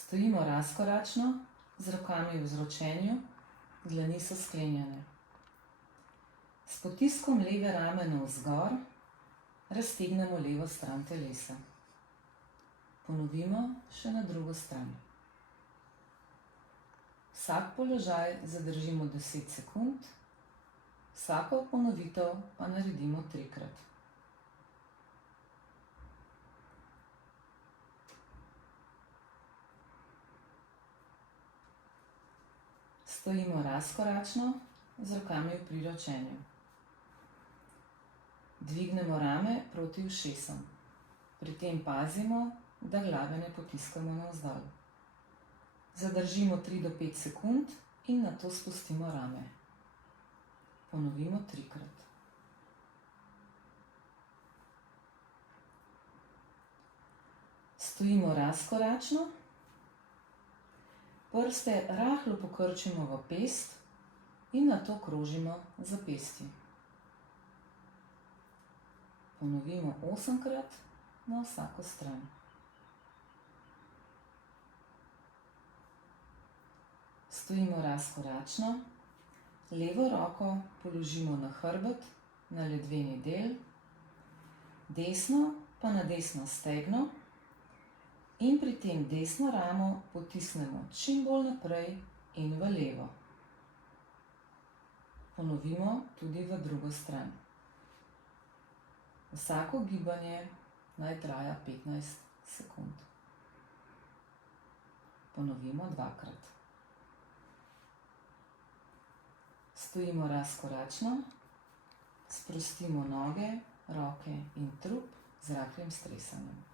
Stojimo razkoračno, z rokami v vzročenju, dlani so sklenjene. S potiskom leve rame navzgor raztegnemo levo stran telesa. Ponovimo še na drugo stran. Vsak položaj zadržimo 10 sekund, vsako ponovitev pa naredimo 3-krat. Stojimo razkoračno, z rokami v priročenju. Dvignemo rame proti ušesom. Pri tem pazimo, da glave ne potiskamo navzdol. Zadržimo 3 do 5 sekund in nato spustimo rame. Ponovimo 3-krat. Stojimo razkoračno, prste rahlo pokrčimo v pest in nato krožimo zapestji. Ponovimo 8-krat na vsako stran. Stojimo razkoračno, levo roko položimo na hrbet, na ledveni del, desno pa na desno stegno in pri tem desno ramo potisnemo čim bolj naprej in v levo. Ponovimo tudi v drugo stran. Vsako gibanje naj traja 15 sekund. Ponovimo 2-krat. Stojimo razkoračno, sprostimo noge, roke in trup z rahlim stresanjem.